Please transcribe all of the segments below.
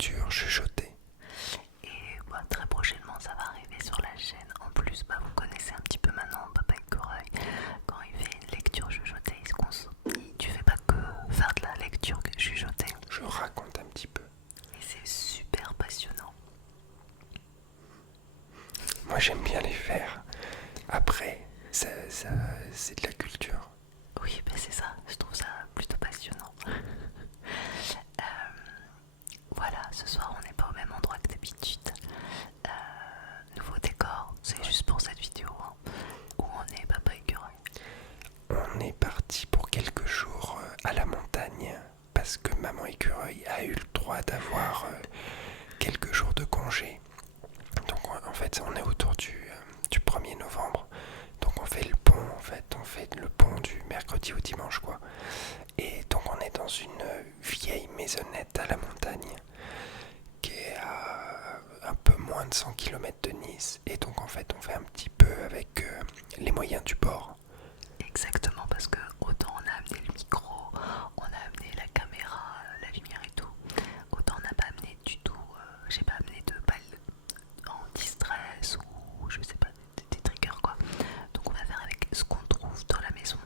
lecture chuchotée. Et très prochainement ça va arriver sur la chaîne. En plus, vous connaissez un petit peu maintenant Papa Écureuil. Quand il fait une lecture chuchotée, il se concentre. Tu fais pas que faire de la lecture chuchotée. Je raconte un petit peu. Et c'est super passionnant. Moi j'aime bien les faire. Après, c'est de la culture. Oui, c'est ça, je trouve ça plutôt passionnant. Voilà, ce soir on n'est pas au même endroit que d'habitude. Nouveau décor, c'est juste pour cette vidéo. Où on est, Papa Écureuil? On est parti pour quelques jours à la montagne parce que maman écureuil a eu le droit d'avoir quelques jours de congé. Donc en fait on est autour du 1er novembre. Donc on fait le pont en fait, on fait le pont du mercredi au dimanche quoi. Et donc on est dans une vieille maisonnette à la montagne qui est à un peu moins de 100 km de Nice. Et donc en fait on fait un petit peu avec les moyens du bord. Exactement, parce que autant on a amené le micro, on a amené la caméra, la lumière et tout, autant on n'a pas amené du tout, j'ai pas amené de balles anti-stress ou je sais pas, des triggers quoi. Donc on va faire avec ce qu'on trouve dans la maison.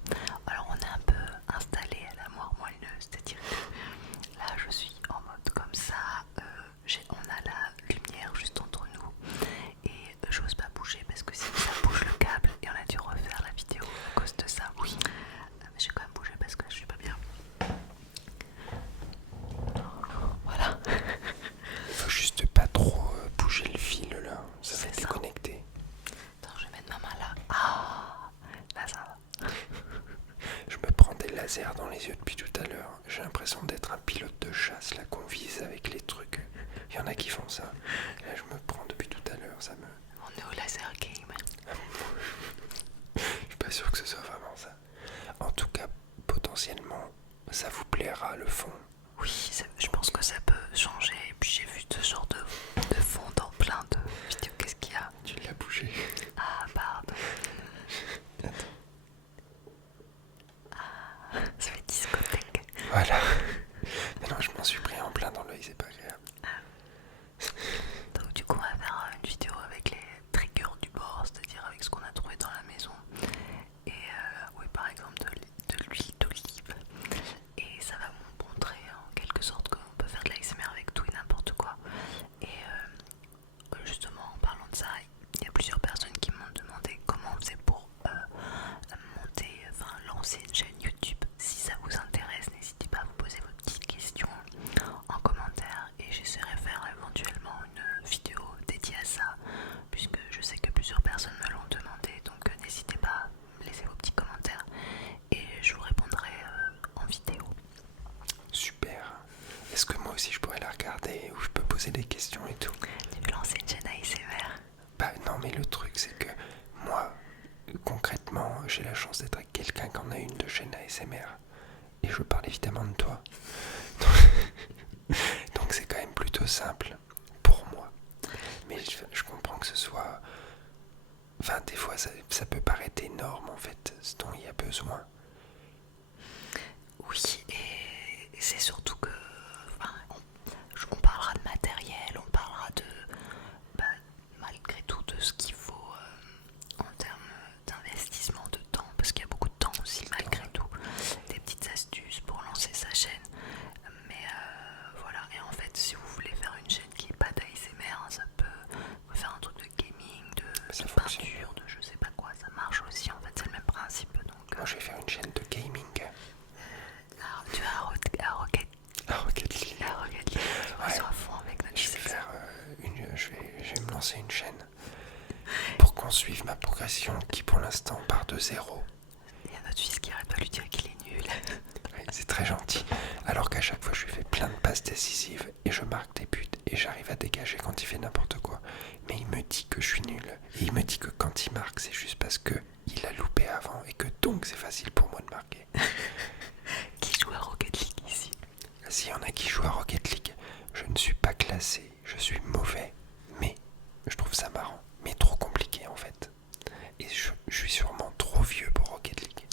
Alors on est un peu installé à la moire moelleuse, c'est-à-dire que là je suis en mode comme ça, on a la lumière juste entre nous et j'ose pas bouger parce que si ça bouge le câble et on a dû refaire la vidéo à cause de ça. Oui, mais j'ai quand même bougé parce que je suis pas bien. Voilà. Il faut juste pas trop bouger le fil là, ça va déconnecter. Attends, je vais mettre ma main là. Ah, là ça va. Je me prends des lasers dans les yeux depuis tout à l'heure. J'ai l'impression d'être un pilote de chasse là qu'on vise avec les trucs. Il y en a qui font ça. Là je me prends depuis tout à l'heure, ça me... On est au laser game. Je suis pas sûr que ce soit vraiment ça. En tout cas, potentiellement, ça vous plaira le fond. Oui, je pense que ça peut changer. Et puis j'ai vu ce genre de fond dans plein de vidéos. Qu'est-ce qu'il y a? Tu l'as bougé. Ah, pardon. Attends. Ah, ça fait discothèque. Voilà. Mais non, je m'en suis pris en plein dans l'œil, c'est pas agréable. Donc du coup on va faire une vidéo avec les triggers du bord, c'est-à-dire avec ce qu'on a trouvé dans la maison. Et oui, par exemple de l'huile d'olive. Et ça va vous montrer en quelque sorte qu'on peut faire de l'ASMR avec tout et n'importe quoi. Et justement en parlant de ça, il y a plusieurs personnes qui m'ont demandé comment on faisait pour lancer une chaîne YouTube. Si ça vous intéresse, n'hésitez pas à vous poser vos petites questions en commentaire et j'essaierai de faire éventuellement une vidéo dédiée à ça, puisque je sais que plusieurs personnes me l'ont demandé. Donc n'hésitez pas à me laisser vos petits commentaires et je vous répondrai en vidéo. Super. Est-ce que moi aussi je pourrais la regarder ou je peux poser des questions et tout? Tu veux lancer une chaîne ASMR? Bah non, mais le truc c'est que moi, concrètement, j'ai la chance d'être avec quelqu'un qui en a une de chaîne ASMR. Et je parle évidemment de toi. Donc c'est quand même plutôt simple pour moi. Mais je comprends que ce soit... Enfin, des fois ça peut paraître énorme en fait, ce dont il y a besoin. Oui, et c'est surtout que on parlera de matériel, on parlera de malgré tout de ce qu'il faut en termes d'investissement de temps, parce qu'il y a beaucoup de temps aussi malgré tout, des petites astuces pour lancer sa chaîne. Mais voilà, et en fait si vous voulez faire une chaîne qui n'est pas d'ASMR, ça peut faire un truc de gaming, de peinture, de je sais pas quoi, ça marche aussi en fait, c'est le même principe. Donc, moi je vais faire une chaîne de gaming. Tu as Rocket League. La Rocket League, on Ouais. soit à fond avec notre Je vais sexe. faire je vais me lancer une chaîne pour qu'on suive ma progression qui pour l'instant part de zéro. Il y a notre fils qui arrête pas de lui dire qu'il est nul. Ouais, c'est très gentil. Alors qu'à chaque fois je lui fais plein de passes décisives et je marque des buts et j'arrive à dégager quand il fait n'importe quoi. Mais il me dit que je suis nul. Et il me dit que quand il marque c'est juste parce que il a loupé avant et que donc c'est facile pour moi de marquer. Qui joue à Rocket League ici? S'il y en a qui jouent à Rocket League, je ne suis pas classé, je suis mauvais, mais je trouve ça marrant, mais trop compliqué en fait. Et je suis sûrement trop vieux pour Rocket League.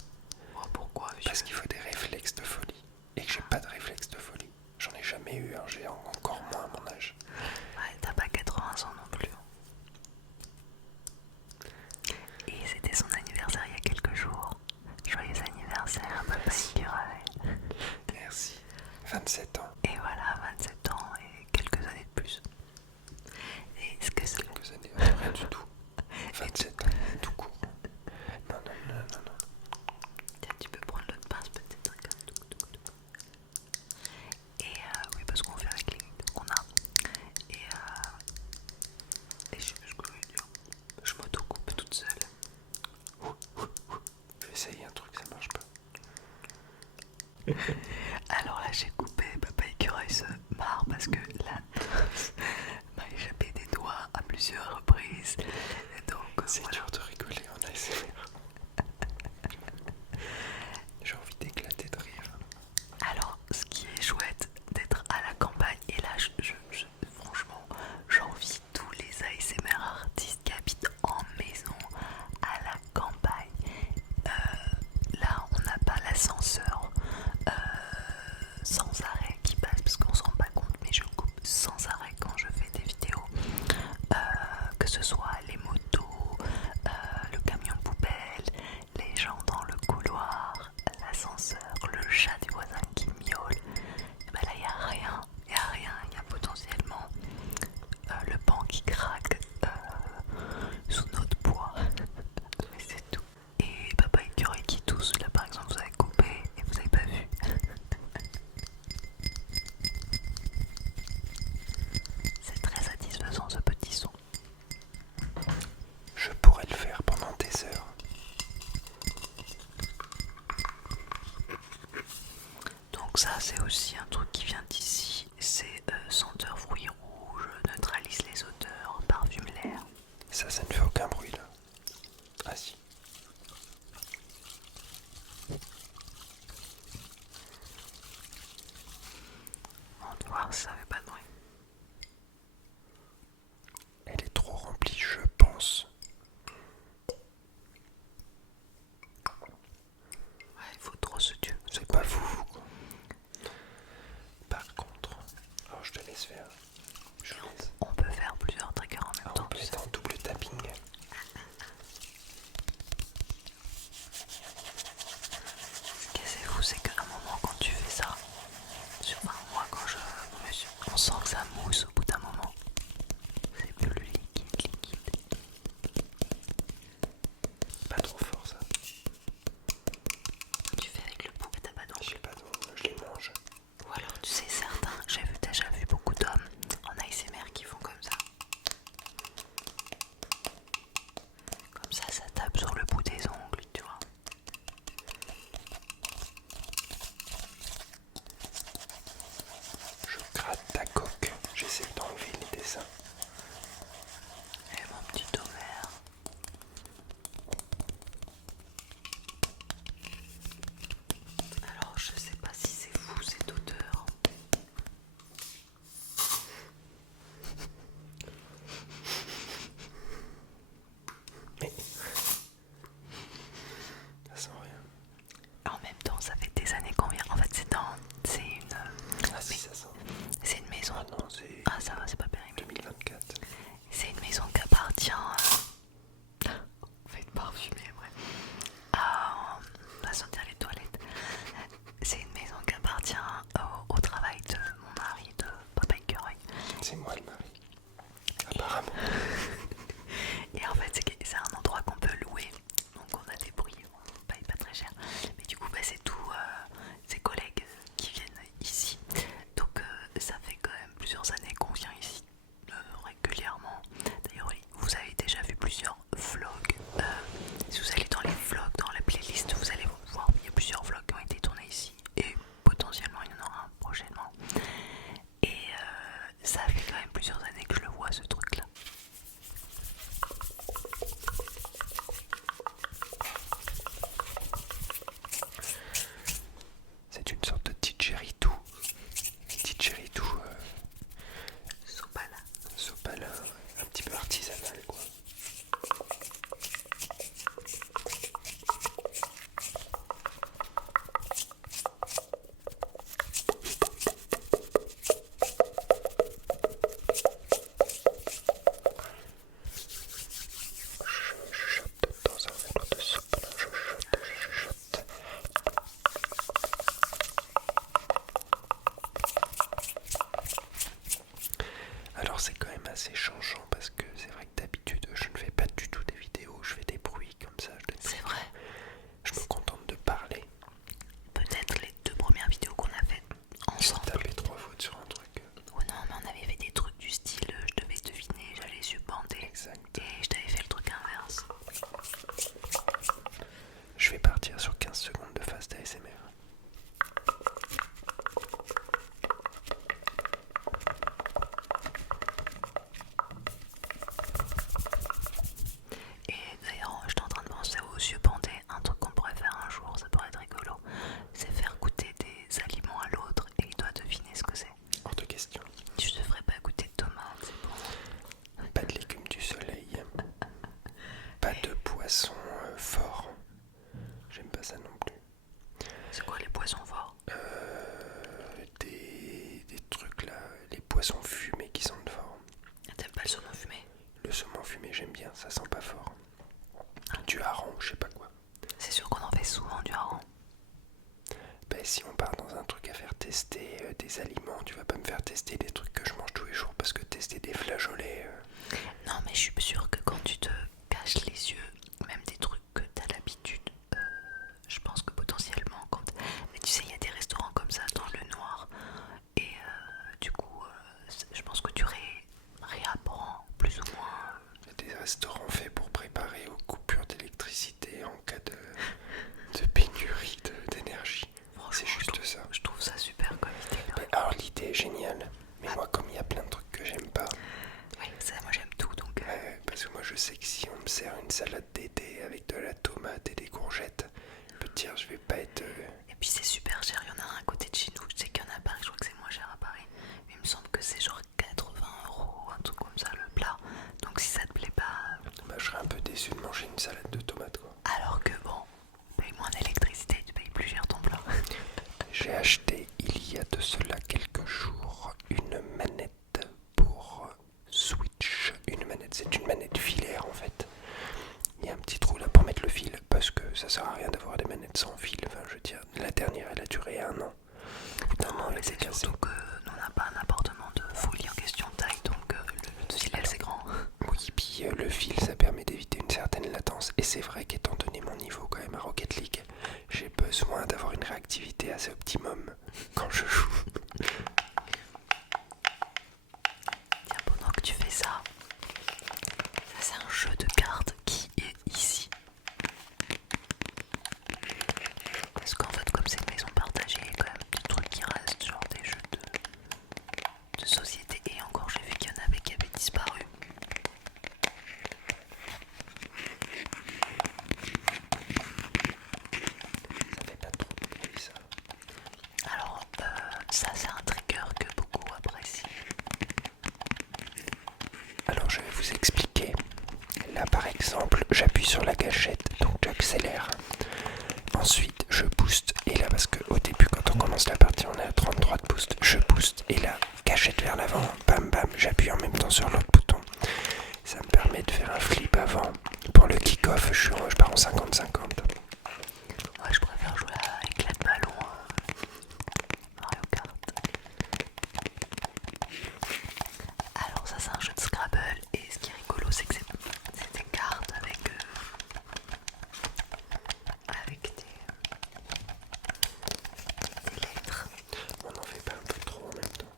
Oh, pourquoi vieux? Parce qu'il faut des réflexes de folie, et que j'ai pas de réflexes de folie. J'en ai jamais eu, hein, j'ai encore moins à mon âge. Alors là j'ai coupé, Papa Écureuil se marre parce que la dose m'a échappé des doigts à plusieurs reprises. Et donc C'est voilà. dur de rigoler en ASMR. J'ai envie d'éclater de rire. Alors ce qui est chouette d'être à la campagne, et là franchement j'envie tous les ASMR artistes qui habitent en maison à la campagne. Là on n'a pas l'ascenseur sans arrêt qui passe parce qu'on se rend pas compte, mais je coupe sans arrêt quand je fais des vidéos, que ce soit les motos, le camion poubelle, les gens dans le couloir, l'ascenseur, le chat du voisin qui miaule. Et ben là il n'y a rien, il y a potentiellement le banc qui craque sous notre poids. Mais c'est tout. Et Papa Écureuil qui tousse, là par exemple vous avez coupé et vous avez pas vu. C'est très satisfaisant ce petit son. Je pourrais le faire pendant des heures. Donc ça c'est aussi un truc qui vient d'ici, c'est senteur fruits rouges, neutralise les odeurs, parfume l'air. Ça ne fait aucun bruit là. Ah si. On va voir si ça fait pas de bruit. Elle est trop remplie, je pense. Ouais, il faut trop se tuer. C'est pas vous, quoi. Par contre, alors je te laisse faire. Je laisse. On peut faire plusieurs triggers en même Alors, temps. on peut être en double tapping. Ce qui est assez fou, c'est qu'à un moment quand tu fais ça, enfin moi quand on sent que ça mousse au bout d'un moment. C'est plus liquide. Pas trop fort ça. Tu fais avec le bout et t'as pas d'ongles. J'ai pas d'ongles, je les mange. Ou alors tu sais certains, j'ai déjà vu beaucoup d'hommes en ASMR qui font comme ça. Comme ça tape sur le bout des ongles, tu vois. Je gratte ta coque. J'essaie d'enlever les dessins. Et mon petit ovaire. Alors je sais pas si c'est fou cette odeur. Mais ça sent rien. En même temps, ça fait des années qu'on vient. En fait, c'est une. Ah si, ça sent. C'est une maison. Ah non, c'est Ah ça va, c'est pas périmé. 2024. C'est une maison qui appartient. On va être parfumé, bref. On va sentir les toilettes. C'est une maison qui appartient au travail de mon mari, de Papa Écureuil. C'est moi le mari. Apparemment. Et en fait, c'est un endroit qu'on peut louer. Donc on a des bruits, on paye pas très cher. Mais du coup, c'est tous ses collègues qui viennent ici. Donc ça fait quand même plusieurs années qu'on vient ici régulièrement. D'ailleurs, vous avez déjà vu plusieurs vlogs. Si vous allez dans les vlogs, dans la playlist, vous allez voir, il y a plusieurs vlogs qui ont été tournés ici. Et potentiellement, il y en aura un prochainement. Et ça fait quand même plusieurs années que je le vois, ce truc-là. C'est une sorte de didgeridoo. Didgeridoo Sopala. sopalin, un petit peu artisanal quoi. Je chuchote dans un verre de sopalin, je chuchote. Alors c'est quand même assez changeant parce que c'est vrai que d'habitude je ne fais pas du tout des vidéos, je fais des bruits comme ça, C'est vrai. je me contente de parler. Peut-être les 2 premières vidéos qu'on a faites Je ensemble. tapais 3 fois sur un truc. Oh non, mais on avait fait des trucs du style, je devais deviner, j'allais les yeux bandés. Exact. Et je t'avais fait le truc inverse. Je vais partir sur 15 secondes de phase d'ASMR. j'aime bien, ça sent pas fort. Du hareng, je sais pas quoi. C'est sûr qu'on en fait souvent du hareng. Ben, si on part dans un truc à faire tester des aliments, tu vas pas me faire tester des trucs que je mange tous les jours parce que tester des flageolets. Non, mais je suis sûre que quand tu te caches les yeux, même des trucs que t'as l'habitude, je pense que potentiellement, mais tu sais, il y a des restaurants comme ça dans le noir, et du coup, je pense que tu réapprends plus ou moins. Il y a des restaurants faits pour préparer aux coupures d'électricité en cas de pénurie d'énergie. C'est juste ça. Je trouve ça super comme idée. Ben, alors l'idée est géniale, mais moi comme il y a plein de trucs que j'aime pas. Oui, ça, moi j'aime tout donc. Parce que moi je sais que si on me sert une salade d'été avec de la tomate et des courgettes, je peux te dire je vais pas être. Et puis c'est super cher, il y en a un à côté de chez nous, je sais qu'il y en a à Paris, je crois que c'est moins cher à Paris, mais il me semble que c'est genre 80 €, un truc comme ça le plat, donc si ça te plaît pas. Bah, je serais un peu déçu de manger une salade de tomates quoi. Alors que bon, paye moins d'électricité, tu payes plus cher ton plat. J'ai acheté il y a de cela quelques jours une manette pour Switch. Une manette, c'est une manette filaire en fait. Il y a un petit trou là pour mettre le fil parce que ça sert à rien d'avoir des manettes sans fil. Enfin, je veux dire, la dernière elle a duré 1 an. Non, mais c'est surtout que nous on n'a pas un appartement de folie en question de taille, donc le fil c'est grand. Oui, puis le fil ça permet d'éviter une certaine latence. Et c'est vrai qu'étant donné mon niveau quand même à Rocket League, j'ai besoin d'avoir une réactivité assez optimum quand je joue. Tiens, pendant que tu fais ça, c'est un jeu de cartes qui est ici. Parce qu'en fait, comme c'est une maison partagée, il y a quand même des trucs qui restent, genre des jeux de société. Et encore, j'ai vu qu'il y en avait qui avaient disparu. Ça fait pas trop de bruit ça. Alors, ça, c'est un trigger que beaucoup apprécient. Alors je vais vous expliquer. Là par exemple, j'appuie sur la gâchette, donc j'accélère. Ensuite, je booste. Et là, parce qu'au début, quand on commence la partie, on est à 33 de boost. Je booste. Et là, gâchette vers l'avant. Bam bam. J'appuie en même temps sur l'autre bouton. Ça me permet de faire un flip avant. Pour le kick-off, je pars en 50-50. Ouais, je préfère jouer à éclat de ballon Mario Kart. Alors ça c'est un jeu de Scrabble et ce qui est rigolo c'est que c'est des cartes avec des lettres. On n'en fait pas un peu trop en même temps.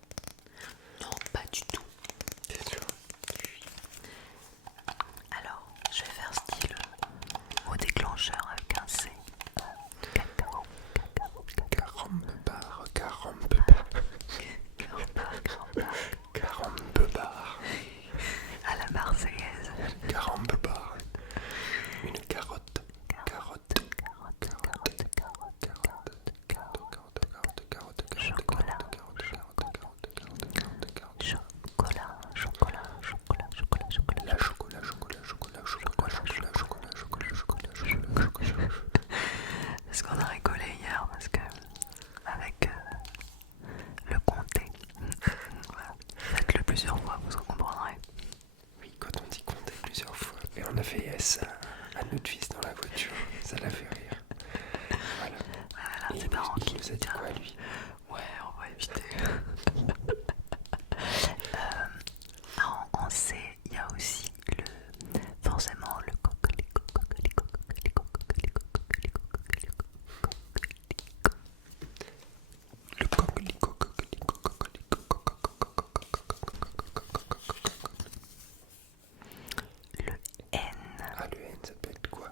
Non, pas du tout. C'est sûr. Alors je vais faire style mot déclencheur avec un C. Cacao. Carambebar. À la marseillaise. Carambebar. Une carotte. Chocolat. Parce qu'on a rigolé hier parce que avec le comté, voilà. Faites-le plusieurs fois, vous comprendrez. Oui, quand on dit compter plusieurs fois. Et on a fait ça à notre fils dans la voiture. Ça l'a fait rire. Voilà. Voilà, Et c'est marrant il nous a dit quoi lui? Ouais, on va éviter. En C, il y a aussi forcément le coquelicot. Le coquelicot. Le N. Ah, le N, ça peut être quoi?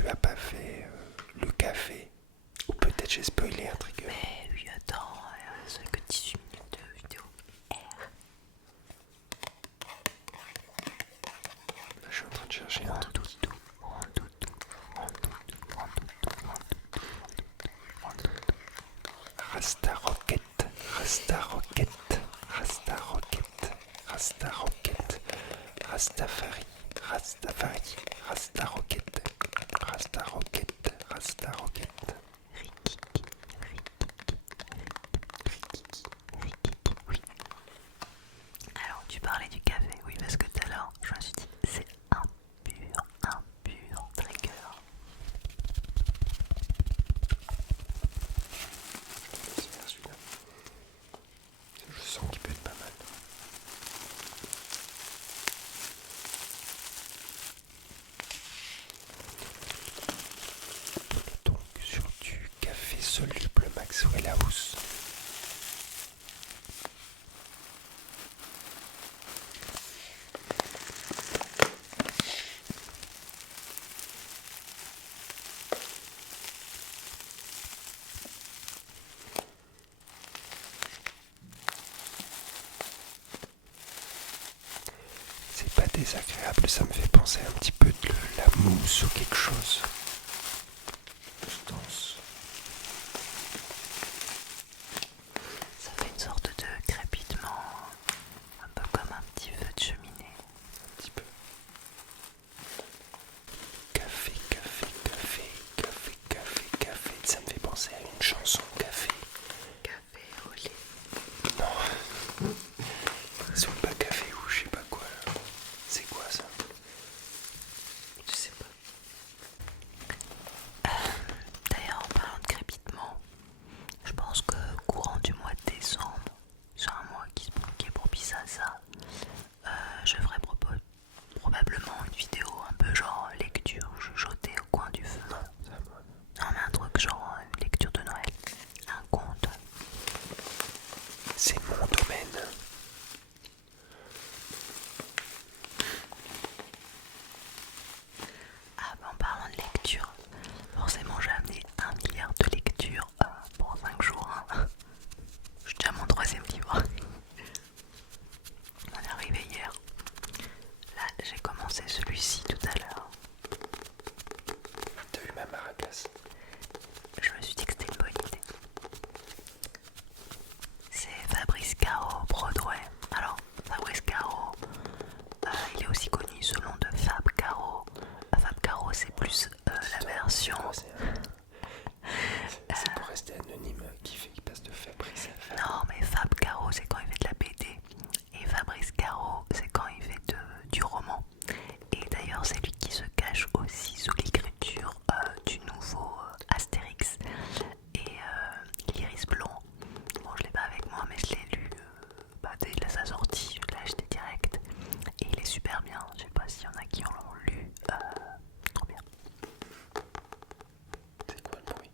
tu as pas fait le café. Ou peut-être j'ai spoilé un truc. Mais oui, attends, c'est que 18 minutes de vidéo. Je suis en train de chercher un truc. Rondoutou. Rasta Rocket, Rasta Rocket, Rasta Rocket, Rasta Rocket, Rastafari, Rastafari, Rasta Rocket, Rasta Rocket, Rasta Rocket. Oui. Alors, tu parlais du café, oui, parce que tout à l'heure, je me suis dit, c'est un pur trigger. C'est bien celui-là. Je sens qu'il peut être pas mal. Donc sur du café soluble Maxwell House. C'est pas désagréable, ça me fait penser un petit peu de la mousse ou quelque chose. Je danse. Ça fait une sorte de crépitement, un peu comme un petit feu de cheminée. Un petit peu. Café, café, café, café, café, café. Ça me fait penser à une chanson café. Café au lait. Non. C'est pas café ou je sais pas quoi. C'est quoi ça? Je sais pas. D'ailleurs, en parlant de crépitement, je pense que courant du mois de décembre, c'est un mois qui est propice à ça, je ferai probablement une vidéo un peu genre lecture chuchotée au coin du feu. Non, mais un truc genre lecture de Noël, un conte. C'est mon domaine. Ah, bah en parlant de lecture, forcément j'ai amené 1 milliard de lectures pour 5 jours. Hein. Je suis déjà à mon 3e livre. On est arrivé hier. Là, j'ai commencé celui-ci tout à l'heure. T'as eu ma maracas? Je me suis dit que c'était une bonne idée. C'est Fabrice Caro Broadway. Alors, Fabrice Caro, il est aussi connu sous le nom de Fab Caro. Fab Caro, c'est plus la version. C'est pour rester anonyme qui passe de Fabrice à Fab. Non, mais Fab Caro, c'est quand il fait de la BD. Et Fabrice Caro, c'est quand il fait du roman. Et d'ailleurs, c'est lui qui se cache aussi sous l'écriture du nouveau Astérix et l'Iris Blanc. Bon, je l'ai pas avec moi, mais je l'ai lu dès sa sortie, je l'ai acheté direct. Et il est super bien. Je sais pas s'il y en a qui l'ont lu. Trop bien. C'est quoi le bruit?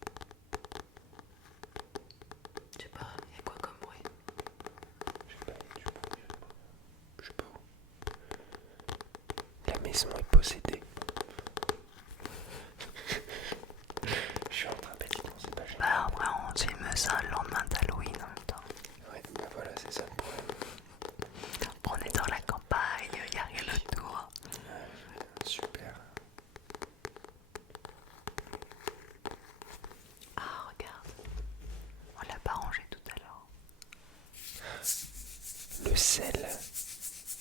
Je sais pas, il y a quoi comme bruit? Je sais pas, du bruit. Je sais pas où. La maison est possédée. Je suis en train de dire non, c'est pas génial. Bah après on filme ça le lendemain d'Halloween en même temps. Ouais, bah voilà, c'est ça le problème. On est dans la campagne, il n'y a rien autour. Ouais, super. Ah regarde, on l'a pas rangé tout à l'heure. Le sel.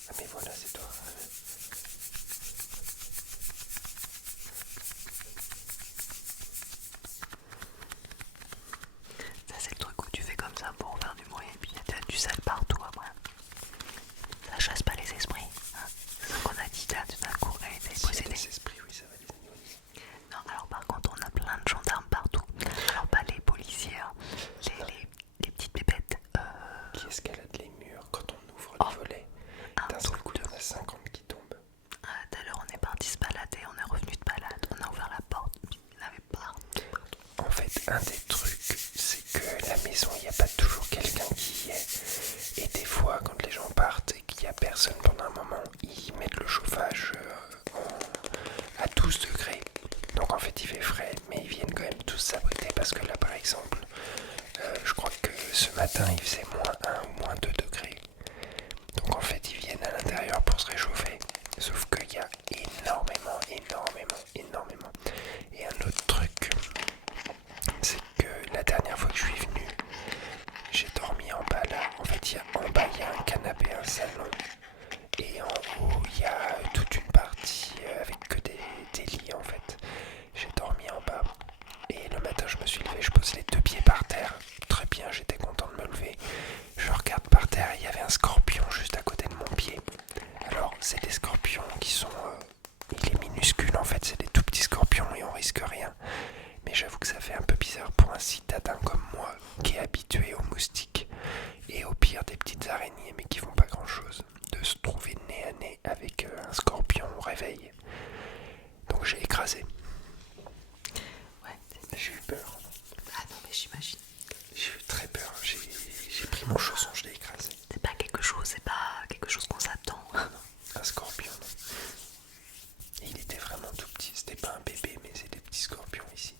Ah mais voilà, c'est toi. Ça c'est le truc où tu fais comme ça pour faire du bruit et puis il y a du sel partout après. Ça chasse pas les esprits. Hein. C'est ce qu'on a dit là tout d'un coup, elle était possédée. Les esprits, oui, ça va les éloigner. Non, alors par contre on a plein de gendarmes partout. Alors pas les policiers, hein. les petites pépettes. Qui escalade les murs quand on ouvre Oh, les volets. un D'un seul truc coup, de il y en a 50 qui tombent. Tout à l'heure on est parti se balader, on est revenu de balade, on a ouvert la porte, il y en avait partout. En fait, un des trucs, c'est que la maison, il n'y a pas toujours quelqu'un qui y est. Et des fois, quand les gens partent et qu'il n'y a personne pendant un moment, ils mettent le chauffage à 12 degrés. Donc en fait, ce matin il faisait -1 ou -2 degrés. Donc en fait ils viennent à l'intérieur pour se réchauffer. Sauf qu'il y a énormément. Et un autre truc, c'est que la dernière fois que je suis venu, j'ai dormi en bas là. En fait en bas il y a un canapé, un salon. Et en haut il y a toute une partie avec que des lits en fait. J'ai dormi en bas. Et le matin je me suis levé, je pose les 2 pieds par terre. Très bien, j'étais content de me lever. Je regarde par terre, il y avait un scorpion juste à côté de mon pied. Alors c'est des scorpions qui sont... il est minuscule en fait, c'est des tout petits scorpions et on risque rien. Mais j'avoue que ça fait un peu bizarre pour un citadin comme moi qui est habitué aux moustiques et au pire des petites araignées mais qui font pas grand chose, de se trouver nez à nez avec un scorpion au réveil. Donc j'ai écrasé. Ouais. J'ai eu peur. Ah non mais j'imagine. J'ai eu très peur. J'ai pris mon chausson, je l'ai écrasé. C'est pas quelque chose qu'on s'attend. Un scorpion. Et il était vraiment tout petit. C'était pas un bébé, mais c'est des petits scorpions ici.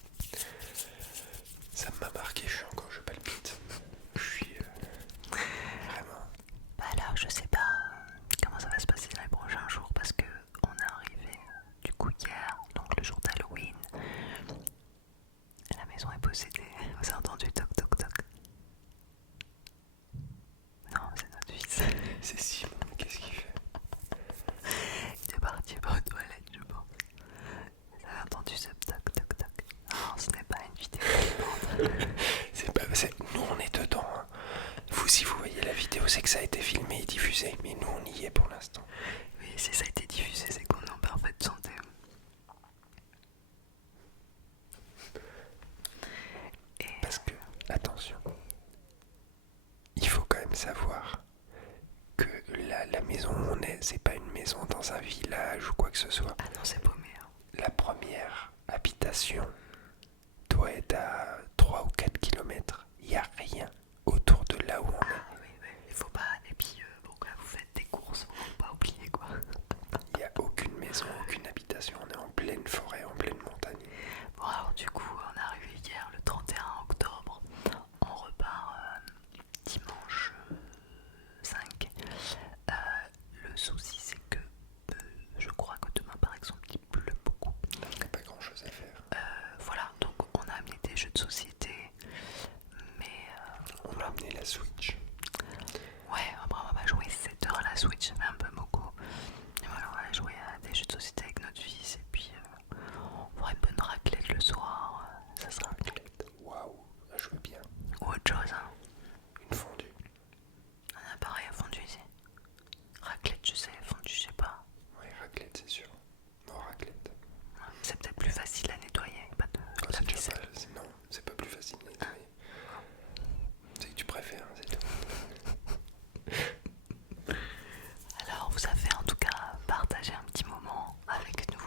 Ça m'a marqué. Je palpite. Je suis vraiment. Bah là, je sais pas comment ça va se passer dans les prochains jours parce que on est arrivé du coup hier, donc le jour d'Halloween. La maison est possédée. Vous avez entendu toc toc toc? Non, c'est notre fils. C'est Simon. Qu'est-ce qu'il fait? Il est parti pour aux toilettes, je pense. Vous avez entendu ce toc toc toc? Non, ce n'est pas une vidéo. Nous on est dedans. Hein. Vous, si vous voyez la vidéo, c'est que ça a été filmé et diffusé. Mais nous on y est pour l'instant. Oui, si ça a été diffusé, c'est qu'on est en parfaite santé. Parce que, attention, il faut quand même savoir que la maison où on est, c'est pas une maison dans un village ou quoi que ce soit. Ah non, c'est paumé. Hein. La première habitation doit être à 3 ou 4 kilomètres. Il n'y a rien autour de là où on est. Oui, il faut pas. Et puis, bon, quand vous faites des courses, faut pas oublier quoi. Il n'y a aucune maison, aucune habitation. On est en pleine forêt, en pleine montagne. Bon, alors du coup, on est arrivé hier le 31 octobre. On repart dimanche 5. Le souci, c'est que je crois que demain, par exemple, il pleut beaucoup. Il n'y a pas grand chose à faire. Voilà, donc on a amené des jeux de société. Mais. On a amené la Switch. Ouais, après on va jouer 7 heures à la Switch, mais un peu beaucoup. Et voilà, on va jouer à des jeux de société avec notre fils. Et puis, on fera une bonne raclette le soir. Ça sera. Waouh, je veux bien. Ou autre chose, hein. Une fondue. On a pareil à fondue ici. Raclette, je sais, fondue, je sais pas. Oui, raclette, c'est sûr. Non, raclette. C'est peut-être plus facile à nettoyer. Pas de Oh, la c'est déjà ficelle. pas, non, c'est pas plus facile à nettoyer. C'est que tu préfères, c'est tout. Alors, vous avez en tout cas partagé un petit moment avec nous.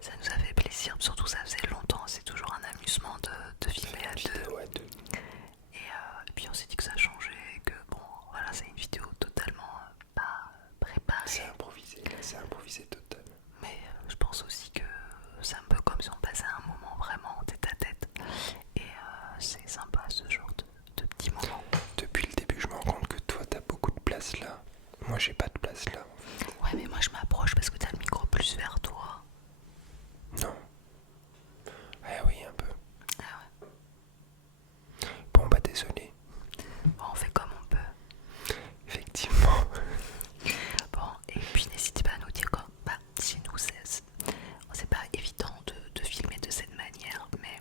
Ça nous a fait plaisir, surtout ça faisait longtemps. C'est toujours un amusement de filmer à deux. Vidéo à deux. Et puis on s'est dit que ça changeait, que bon, voilà, c'est une vidéo totalement pas préparée. C'est improvisé, là, c'est improvisé total. Mais je pense aussi que c'est un peu comme si on passait un moment vraiment tête à tête. Et c'est sympa ce genre de petits moments. Depuis le début, je me rends compte que toi, t'as beaucoup de place là. Moi, j'ai pas de place là. Ouais, mais moi je m'approche parce que t'as le micro plus vers toi. Non. Ah oui, un peu. Ah ouais. Bon, bah désolé. Bon, on fait comme on peut. Effectivement. Bon, et puis n'hésitez pas à nous dire quoi. Bah, chez nous, c'est pas évident de filmer de cette manière, mais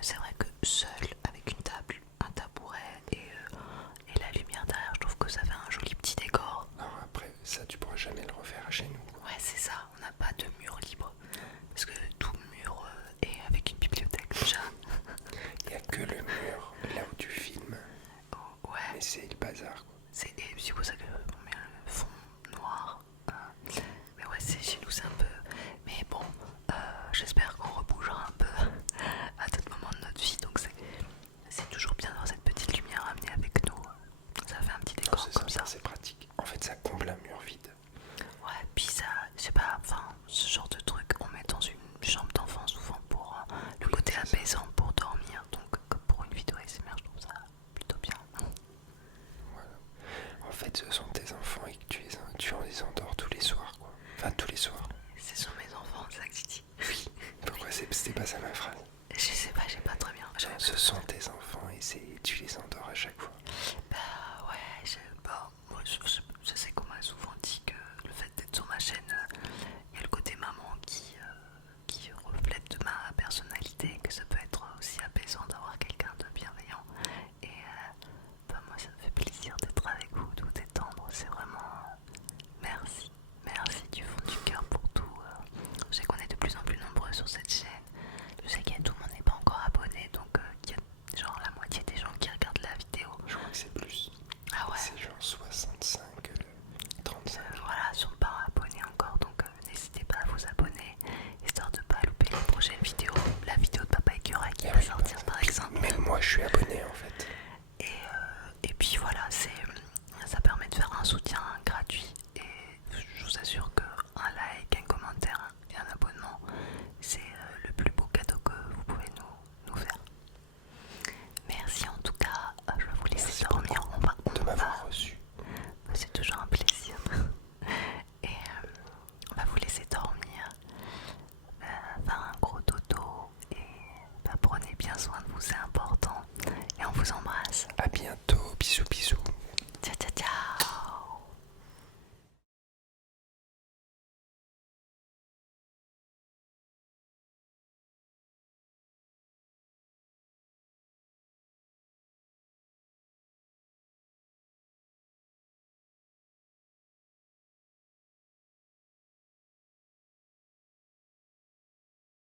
c'est vrai que seul, avec une table, un tabouret et la lumière derrière, je trouve que ça fait un joli petit décor. Alors après, ça, tu pourras jamais le refaire chez nous. Ouais, c'est ça, on n'a pas de mur libre. Parce que tout mur est avec une bibliothèque déjà. Il n'y a que le mur là où tu filmes. Oh, ouais. Mais c'est le bazar, quoi. C'est pour ça que on met un fond noir. Mais ouais, chez nous c'est un peu. Mais bon, j'espère qu'on rebougera un peu à d'autres moments de notre vie. Donc c'est toujours bien d'avoir cette petite lumière amenée avec nous. Ça fait un petit décor C'est comme ça. c'est pratique. En fait, ça comble un mur vide. Ouais, puis ça, je sais pas, enfin, ce genre de truc, on met dans une chambre d'enfant souvent pour le côté apaisant pour dormir. Donc, comme pour une vidéo ASMR, je trouve ça plutôt bien. tous les soirs. C'est sur mes enfants, c'est ça que tu dis. Oui. Pourquoi c'était pas ça ma